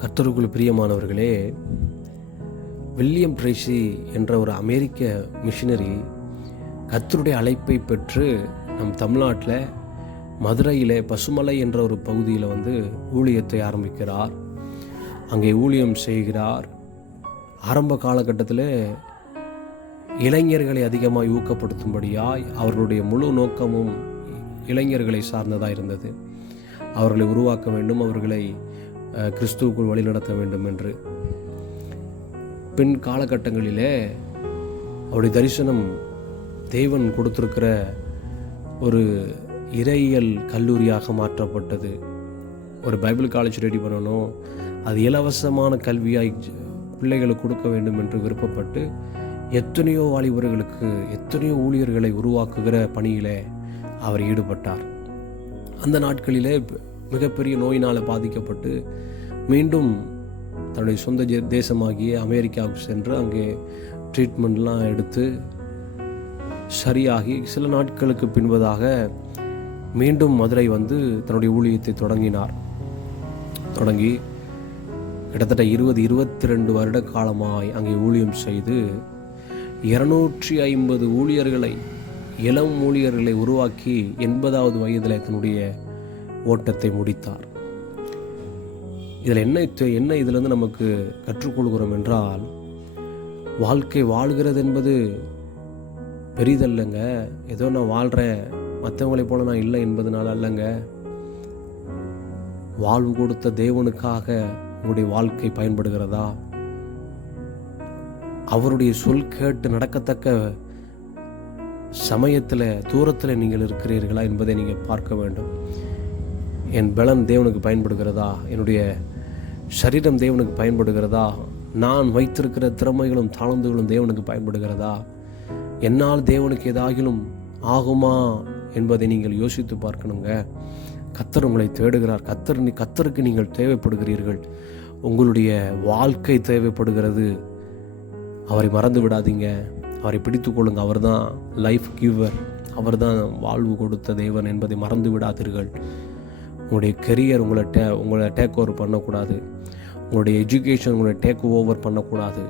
கர்த்தருக்குள் பிரியமானவர்களே, William Tracy என்ற ஒரு அமெரிக்க மிஷினரி கர்த்தருடைய அழைப்பை பெற்று நம் தமிழ்நாட்டில் மதுரையில் பசுமலை என்ற ஒரு பகுதியில் ஊழியத்தை ஆரம்பிக்கிறார். அங்கே ஊழியம் செய்கிறார். ஆரம்ப காலகட்டத்தில் இளைஞர்களை அதிகமாக ஊக்கப்படுத்தும்படியாய் அவர்களுடைய முழு நோக்கமும் இளைஞர்களை சார்ந்ததாக இருந்தது. அவர்களை உருவாக்க வேண்டும், அவர்களை கிறிஸ்துவுக்குள் வழிநடத்த வேண்டும் என்று. பின் காலகட்டங்களிலே அவருடைய தரிசனம் தேவன் கொடுத்திருக்கிற ஒரு இறையியல் கல்லூரியாக மாற்றப்பட்டது. ஒரு பைபிள் காலேஜ் ரெடி பண்ணணும், அது இலவசமான கல்வியாய் பிள்ளைகளுக்கு கொடுக்க வேண்டும் என்று விருப்பப்பட்டு எத்தனையோ வாலிபர்களுக்கு எத்தனையோ ஊழியர்களை உருவாக்குகிற பணியிலே அவர் ஈடுபட்டார். அந்த நாட்களிலே மிகப்பெரிய நோயினால் பாதிக்கப்பட்டு மீண்டும் தன்னுடைய சொந்த தேசமாகிய அமெரிக்காவுக்கு சென்று அங்கே ட்ரீட்மெண்ட்லாம் எடுத்து சரியாகி சில நாட்களுக்கு பின்பதாக மீண்டும் மதுரை தன்னுடைய ஊழியத்தை தொடங்கி கிட்டத்தட்ட 22 வருட காலமாய் அங்கே ஊழியம் செய்து 250 ஊழியர்களை, இளம் ஊழியர்களை உருவாக்கி 80வது வயதில் தன்னுடைய ஓட்டத்தை முடித்தார். இதில் என்ன இதிலிருந்து நமக்கு கற்றுக்கொள்கிறோம் என்றால், வாழ்க்கை வாழ்கிறது என்பது பெரிதல்லைங்க. ஏதோ நான் வாழ்கிறேன், மற்றவங்களை போல நான் இல்லை என்பதனால அல்லங்க. வாழ்வு கொடுத்த தேவனுக்காக உங்களுடைய வாழ்க்கை பயன்படுகிறதா? அவருடைய சொல் கேட்டு நடக்கத்தக்க சமயத்தில் தூரத்தில் நீங்கள் இருக்கிறீர்களா என்பதை நீங்கள் பார்க்க வேண்டும். என் பலன் தேவனுக்கு பயன்படுகிறதா? என்னுடைய சரீரம் தேவனுக்கு பயன்படுகிறதா? நான் வைத்திருக்கிற திறமைகளும் தாளந்துகளும் தேவனுக்கு பயன்படுகிறதா? என்னால் தேவனுக்கு ஏதாகிலும் ஆகுமா என்பதை நீங்கள் யோசித்து பார்க்கணுங்க. கர்த்தர் உங்களை தேடுகிறார். கர்த்தருக்கு நீங்கள் தேவைப்படுகிறீர்கள். உங்களுடைய வாழ்க்கை தேவைப்படுகிறது. அவரை மறந்து விடாதீங்க. அவரை பிடித்து கொள்ளுங்க. அவர் தான் லைஃப் கிவர், அவர் தான் வாழ்வு கொடுத்த தேவன் என்பதை மறந்து விடாதீர்கள். உங்களுடைய கெரியர் உங்களை டேக் ஓவர் பண்ணக்கூடாது. உங்களுடைய எஜுகேஷன் உங்களை டேக் ஓவர் பண்ணக்கூடாது.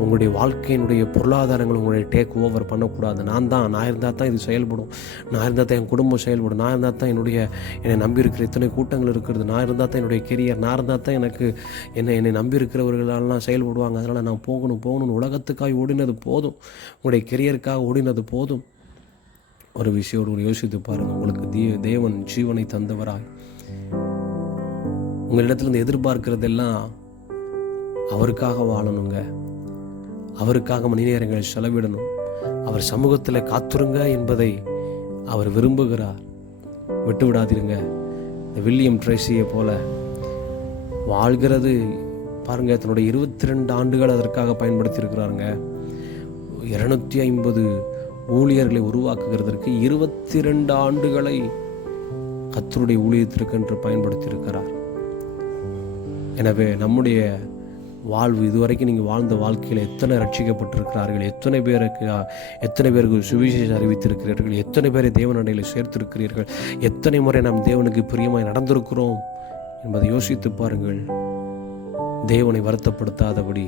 உங்களுடைய வாழ்க்கையினுடைய பொருளாதாரங்கள் உங்களுடைய டேக் ஓவர் பண்ணக்கூடாது. நான் இருந்தால் தான் இது செயல்படும், நான் இருந்தால் தான் என் குடும்பம் செயல்படும், நான் இருந்தால் தான் என்னை நம்பி இருக்கிற இத்தனை கூட்டங்கள் இருக்கிறது, நான் இருந்தால் தான் என்னுடைய கெரியர், நான் இருந்தால் தான் எனக்கு என்னை நம்பி இருக்கிறவர்களெல்லாம் செயல்படுவாங்க. அதனால் நான் போகணும்னு உலகத்துக்காக ஓடினது போதும், உங்களுடைய கெரியருக்காக ஓடினது போதும். ஒரு விஷயம் யோசித்து பாருங்கள். உங்களுக்கு தேவன் ஜீவனை தந்தவராய் உங்களிடத்துலேருந்து எதிர்பார்க்கிறதெல்லாம் அவருக்காக வாழணுங்க. அவருக்காக மணி நேரங்களை செலவிடணும். அவர் சமூகத்தில் காத்துருங்க என்பதை அவர் விரும்புகிறார். விட்டு விடாதீருங்க. இந்த வில்லியம் ட்ரேசியை போல வாழ்கிறது பாருங்க. தன்னுடைய 22 ஆண்டுகள் அதற்காக பயன்படுத்தியிருக்கிறாருங்க. 250 ஊழியர்களை உருவாக்குகிறதற்கு 22 ஆண்டுகளை கர்த்தருடைய ஊழியத்திற்கென்று பயன்படுத்தியிருக்கிறார். எனவே நம்முடைய வாழ்வு, இதுவரைக்கும் நீங்கள் வாழ்ந்த வாழ்க்கையில் எத்தனை ரட்சிக்கப்பட்டிருக்கிறார்கள், எத்தனை பேருக்கு சுவிசேஷம் அறிவித்திருக்கிறீர்கள், எத்தனை பேரை தேவனடையில் சேர்த்திருக்கிறீர்கள், எத்தனை முறை நாம் தேவனுக்கு பிரியமாய் நடந்திருக்கிறோம் என்பதை யோசித்து பாருங்கள். தேவனை வருத்தப்படுத்தாதபடி,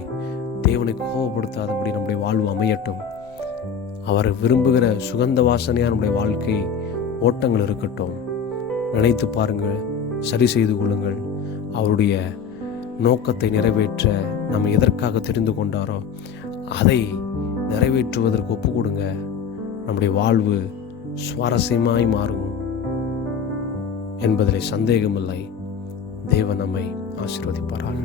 தேவனை கோபப்படுத்தாதபடி நம்முடைய வாழ்வு அமையட்டும். அவர் விரும்புகிற சுகந்த வாசனையாக நம்முடைய வாழ்க்கை ஓட்டங்கள் இருக்கட்டும். நினைத்து பாருங்கள், சரி செய்து கொள்ளுங்கள். அவருடைய நோக்கத்தை நிறைவேற்ற நம்ம எதற்காக தெரிந்து கொண்டாரோ அதை நிறைவேற்றுவதற்கு ஒப்பு கொடுங்க. நம்முடைய வாழ்வு சுவாரஸ்யமாய் மாறும் என்பதில் சந்தேகமில்லை. தேவன் நம்மை ஆசீர்வதிப்பாராக.